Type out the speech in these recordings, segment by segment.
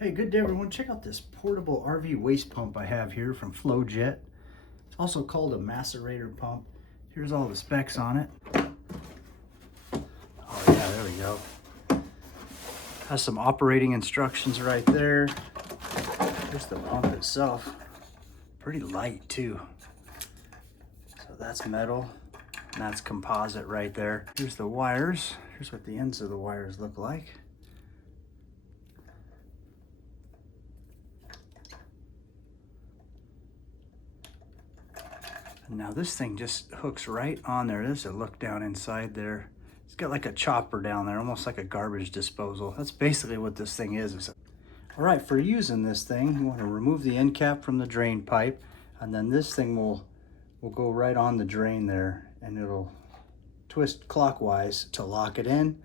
Hey, good day everyone. Check out this portable RV waste pump I have here from Flojet. It's also called a macerator pump. Here's all the specs on it. Oh yeah, there we go. Has some operating instructions right there. Here's the pump itself. Pretty light too. So that's metal and that's composite right there. Here's the wires. Here's what the ends of the wires look like. Now this thing just hooks right on there. There's a look down inside there. It's got like a chopper down there, almost like a garbage disposal. That's basically what this thing is. All right, for using this thing, you want to remove the end cap from the drain pipe, and then this thing will go right on the drain there, and it'll twist clockwise to lock it in,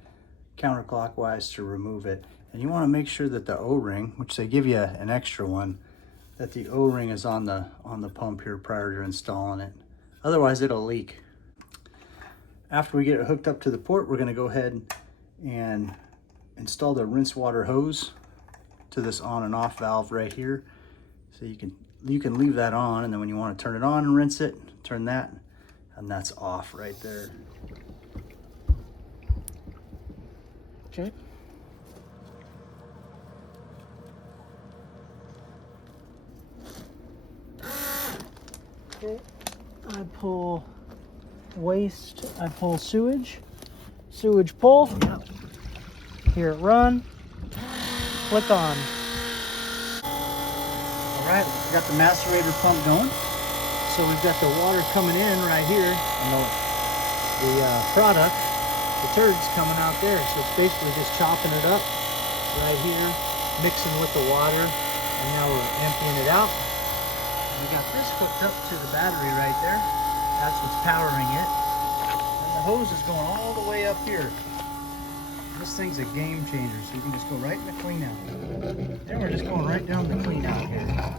counterclockwise to remove it. And you want to make sure that the O-ring, which they give you an extra one, that the O-ring is on the pump here prior to installing it. Otherwise it'll leak. After we get it hooked up to the port, we're going to go ahead and install the rinse water hose to this on and off valve right here. So you can leave that on, and then when you want to turn it on and rinse it, turn that, and that's off right there. Okay. Okay, I pull waste, I pull sewage pull, hear it run, flick on. All right, we got the macerator pump going. So we've got the water coming in right here, and the product, the turd's coming out there. So it's basically just chopping it up right here, mixing with the water, and now we're emptying it out. We got this hooked up to the battery right there. That's what's powering it. And the hose is going all the way up here. This thing's a game changer, so you can just go right in the clean out. Then we're just going right down the clean out here.